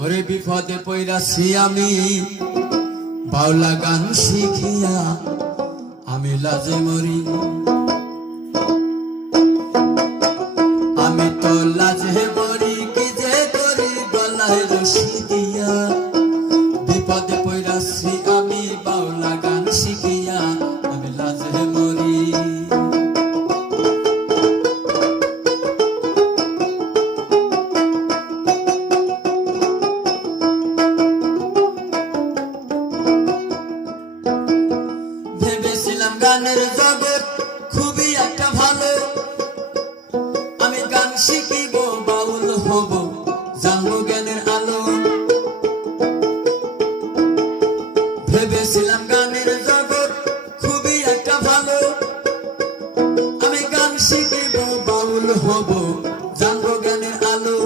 ওরে বিপদে পইরাছি আমি বাউলা গান শিখিয়া আমি লাজে মরি আমি তো লাজে মরি কি যে করি গলায় রশি দিয়া বিপদে পইরাছি আমি বাউলা গান শিখিয়া আমি লাজে মরি গানের জগৎ খুবই একটা ভালো আমি গান শিখিব বাউল হব জানবো জ্ঞানের আলো ভেবেছিলাম গানের জগৎ খুবই একটা ভালো আমি গান শিখিব বাউল হব জানবো জ্ঞানের আলো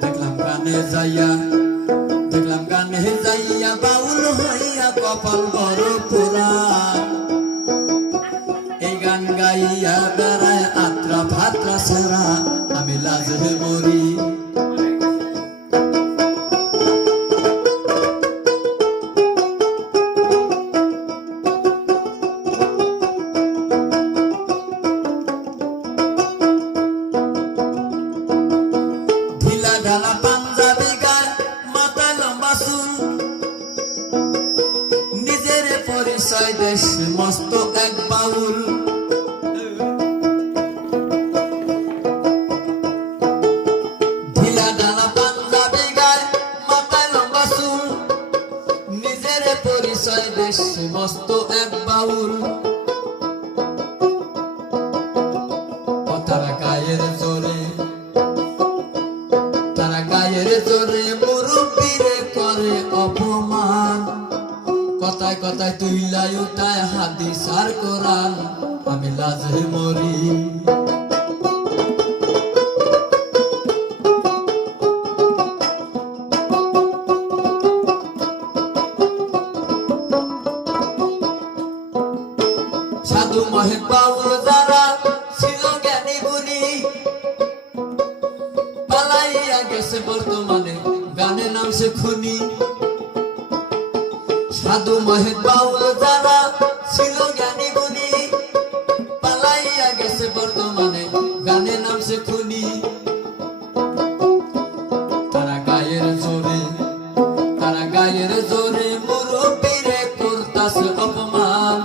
দেখলাম গানে যাইয়া বাউল হইয়া কপাল বড় পোড়া এই গান গাইয়া বেড়ায় আত্রা ভাত্রা ছাড়া আমি লাজে মরি ঢিলা ঢালা পাঞ্জাবি গায় মাথায় লম্বা চুল নিজের পরিচয় দেশ মস্ত এক বাউল ঢিলা ঢালা পাঞ্জাবি গায় মাথায় লম্বা চুল নিজের পরিচয় দেশ মস্ত এক বাউল তারা গায়ের জোরে মুরব্বীরে করে অপমান কথায় কথায় তুইলাই উঠায় হাদিস আর কোরআন আমি লাজে মরি সাধু মহেশ বাউল যারা ছিল জ্ঞানী গুণী পালাইয়া গেছে বর্তমানে গানে নামছে খুনি সাধু মহেশ বাউল যারা ছিল জ্ঞানী গুণী পালাইয়া গেছে বর্তমানে গানে নামছে খুনি তারা গায়ের জোরে মুরব্বীরে করতাছে অপমান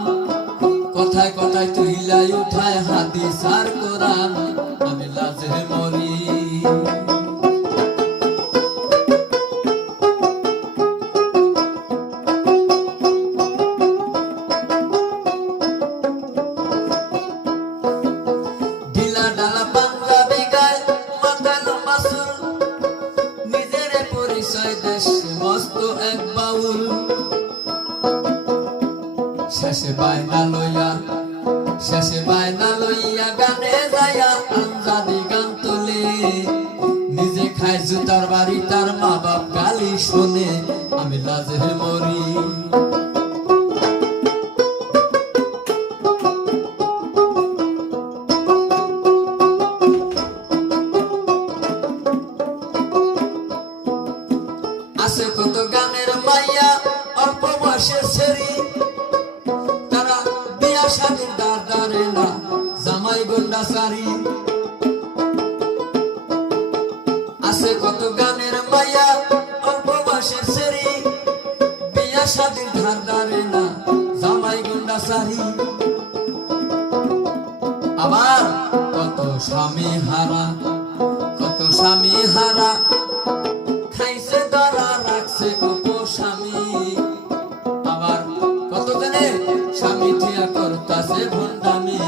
কথায় কথায় তুইলাই উঠায় হাদিস আর কোরআন আমি লাজে মরি ঢিলা ঢালা পাঞ্জাবি গায় মাথায় লম্বা চুল নিজের পরিচয় দেশ মস্ত এক বাউল শেষে বায়না লইয়া গানে যাইয়া আঞ্জাদি গান তোলে নিজে খায় জুতার বাড়ি তার মা বাপ গালি শোনে আমি লাজে মরি আছে কত গানের মাইয়া অল্প বয়সের ছেড়ি তারা বিয়া শাদীর দ্বার দ্বারে না জামাই গন্ডা সারি আছে কত গানের মাইয়া অল্প বয়সের ছেড়ি বিয়া শাদীর ধার দ্বারে না জামাই গন্ডা সারি আবার কত স্বামী হারা খাইছে তারা রাখছে উপস্বামী আবার কত জানে স্বামী ঠিয়া করতাছে ভণ্ডামি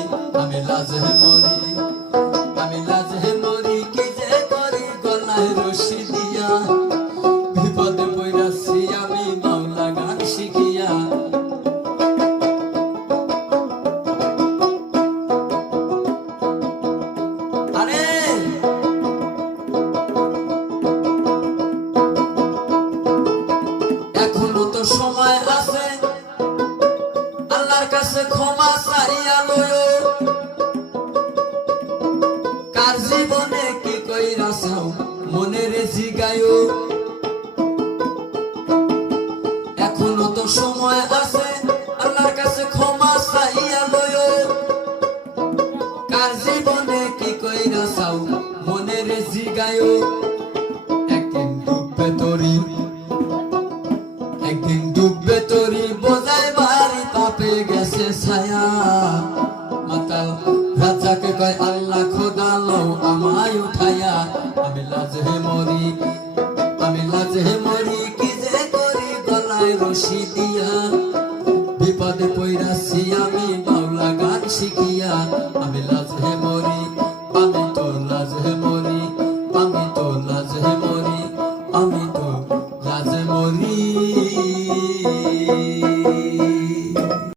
আমি লাজে মরি কি যে করি গলায় রশি দিয়া বিপদে পইরাছি আমি বাউলা গান শিখিয়া আরে এখনো তো সময় আছে আল্লাহর কাছে ক্ষমা চাইয়া লয়ো কার জীবনে কি কইরা চাও মনে রে জিগায়ো রে জিগায়ো একদিন ডুববে তরি বোঝাই বাড়ি পাপে গেছে ছায়া মাতাল রাজাকে কয় আল্লাহ খোদা লও আমায় উঠাইয়া আমি লাজে মরি কি যে করি গলায় রশি দিয়া বিপদে পইরাছি আমি বাউলা গান শিখি